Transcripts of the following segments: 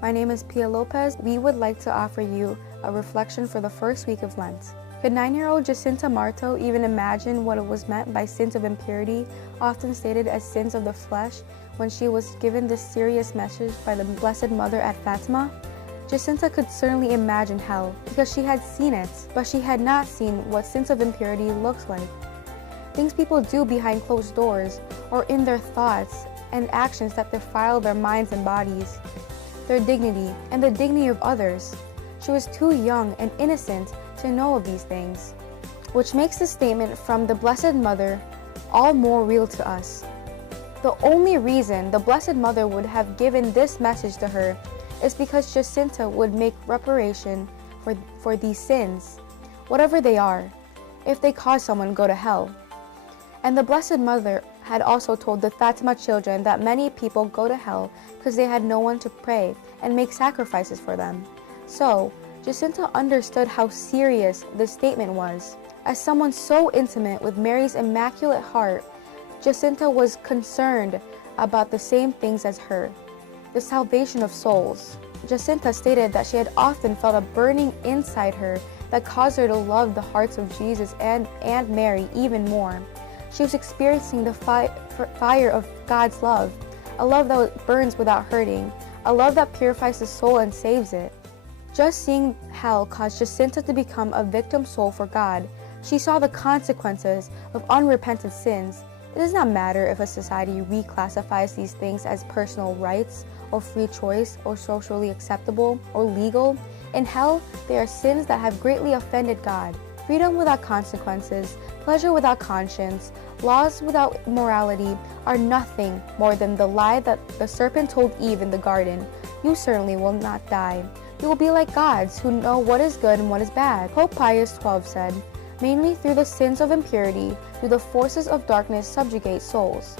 My name is Pia Lopez. We would like to offer you a reflection for the first week of Lent. Could 9-year-old Jacinta Marto even imagine what it was meant by sins of impurity, often stated as sins of the flesh, when she was given this serious message by the Blessed Mother at Fatima? Jacinta could certainly imagine hell, because she had seen it, but she had not seen what sins of impurity looks like. Things people do behind closed doors, or in their thoughts and actions that defile their minds and bodies, their dignity, and the dignity of others. She was too young and innocent to know of these things, which makes the statement from the Blessed Mother all more real to us. The only reason the Blessed Mother would have given this message to her is because Jacinta would make reparation for these sins, whatever they are, if they cause someone to go to hell. And the Blessed Mother had also told the Fatima children that many people go to hell because they had no one to pray and make sacrifices for them. So, Jacinta understood how serious this statement was. As someone so intimate with Mary's Immaculate Heart, Jacinta was concerned about the same things as her, the salvation of souls. Jacinta stated that she had often felt a burning inside her that caused her to love the hearts of Jesus and Mary even more. She was experiencing the fire of God's love, a love that burns without hurting, a love that purifies the soul and saves it. Just seeing hell caused Jacinta to become a victim soul for God. She saw the consequences of unrepentant sins. It does not matter if a society reclassifies these things as personal rights or free choice or socially acceptable or legal. In hell, they are sins that have greatly offended God. Freedom without consequences, pleasure without conscience, laws without morality are nothing more than the lie that the serpent told Eve in the garden. You certainly will not die. You will be like gods who know what is good and what is bad. Pope Pius XII said, mainly through the sins of impurity do the forces of darkness subjugate souls.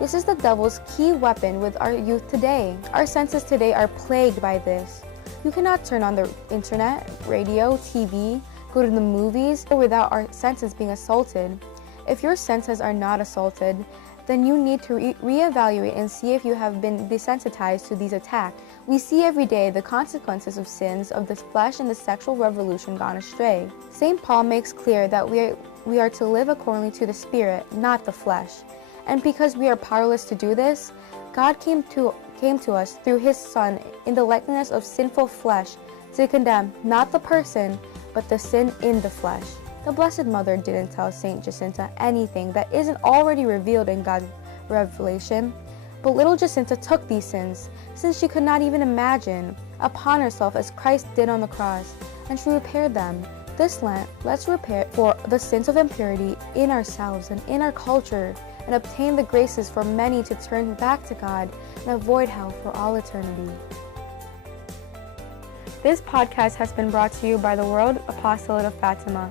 This is the devil's key weapon with our youth today. Our senses today are plagued by this. You cannot turn on the internet, radio, TV, go to the movies without our senses being assaulted. If your senses are not assaulted, then you need to reevaluate and see if you have been desensitized to these attacks. We see every day the consequences of sins of the flesh and the sexual revolution gone astray. St. Paul makes clear that we are to live accordingly to the Spirit, not the flesh. And because we are powerless to do this, God came to us through His Son in the likeness of sinful flesh to condemn not the person, but the sin in the flesh. The Blessed Mother didn't tell Saint Jacinta anything that isn't already revealed in God's revelation, but little Jacinta took these sins, since she could not even imagine, upon herself as Christ did on the cross, and she repaired them. This Lent, let's repair for the sins of impurity in ourselves and in our culture, and obtain the graces for many to turn back to God and avoid hell for all eternity. This podcast has been brought to you by the World Apostolate of Fatima.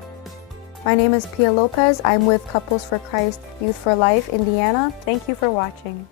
My name is Pia Lopez. I'm with Couples for Christ Youth for Life, Indiana. Thank you for watching.